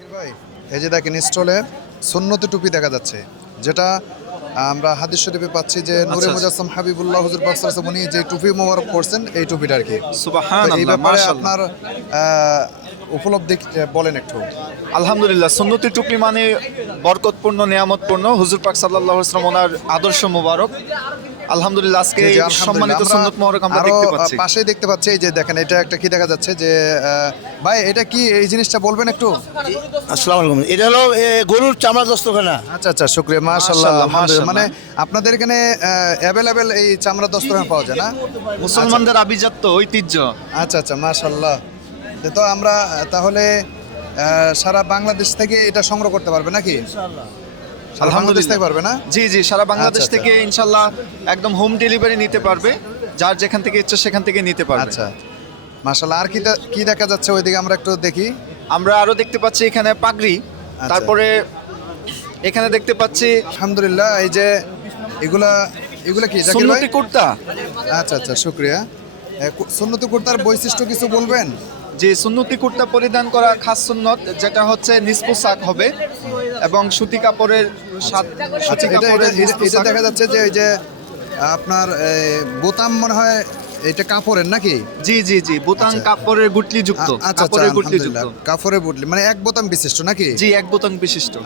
ভাই এই যে দেখেন স্টলে সুন্নতি টুপি দেখা যাচ্ছে, যেটা আমরা হাদিস শরীফে পাচ্ছি যে নূরে মুজাসসাম হাবিবুল্লাহ হুজুর পাক সাল্লাল্লাহু আলাইহি ওয়াসাল্লাম উনি যে টুপি মোবারক পরছেন এই টুপিটা আর কি। তো এই সুবহানাল্লাহ, ব্যাপারে মাশাআল্লাহ। আপনার উপলব্ধি বলেন একটু। আলহামদুলিল্লাহ, সুন্নতি টুপি মানে বরকতপূর্ণ, নিয়ামতপূর্ণ। হুজুর পাক সাল্লাল্লাহু আলাইহি ওয়াসাল্লাম ওনার আদর্শ মোবারক। আলহামদুলিল্লাহ, আজকে জি, জি, এই আলহামদুলিল্লাহ। সম্মানিত আমরা সুন্নত মোবারক আমরা আরো দেখতে পাচ্ছি। পাশেই দেখতে পাচ্ছি, এই যে দেখেন এটা একটা কি দেখা যাচ্ছে যে ভাই এটা কি, এই জিনিসটা বলবেন একটু। আসসালামু আলাইকুম। এটা হলো গরুর চামড়া দস্তখানা। আচ্ছা আচ্ছা, শুকরিয়া, মাশাআল্লাহ, মাশাআল্লাহ, আলহামদুলিল্লাহ। মানে মাশাআল্লাহ। আপনাদের এখানে অ্যাভেলেবেল এই চামড়া দস্তরখানা পাওয়া যায় না? মুসলমানদের আভিজাত্য ঐতিহ্য। আচ্ছা আচ্ছা, মাশাআল্লাহ। তো আমরা তাহলে সারা বাংলাদেশ থেকে এটা সংগ্রহ করতে পারবে নাকি? সারা বাংলাদেশ থেকে পারবে না? জি জি, সারা বাংলাদেশ আচ্ছা, থেকে ইনশাল্লাহ একদম হোম ডেলিভারি নিতে পারবে। যার যেখান থেকে ইচ্ছা সেখান থেকে নিতে পারবে। আচ্ছা, মাশাআল্লাহ। আর কি দেখা যাচ্ছে ওইদিকে, আমরা একটু দেখি। আমরা আরো দেখতে পাচ্ছি এখানে পাগড়ি, আচ্ছা। তারপরে এখানে দেখতে পাচ্ছি আলহামদুলিল্লাহ। এই যে এগুলা এগুলা কি জাকির ভাই? সুন্নতি কুর্তা। আচ্ছা আচ্ছা, শুকরিয়া। সুন্নতি কুর্তার বৈশিষ্ট্য কিছু বলবেন? যে সুন্নতি কুর্তা পরিধান করা খাস সুন্নত, যেটা হচ্ছে নিজ পোশাক হবে এবং সুতি কাপড়ের সুতি আচ্ছা, এটা কাপড়ের নিজ এটা পোশাক। দেখা যাচ্ছে যে এই যে আপনার বোতাম মনে হয় এটা কাপড়ের নাকি? জি জি জি, বোতাম আচ্ছা। কাপড়ের গুটলি যুক্ত, আচ্ছা আচ্ছা, কাপড়ের গুটলি আলহামদুলিল্লাহ। যুক্ত। কাপড়ের বুটলি মানে এক বোতাম বিশিষ্ট নাকি? জি, এক বোতাম বিশিষ্ট।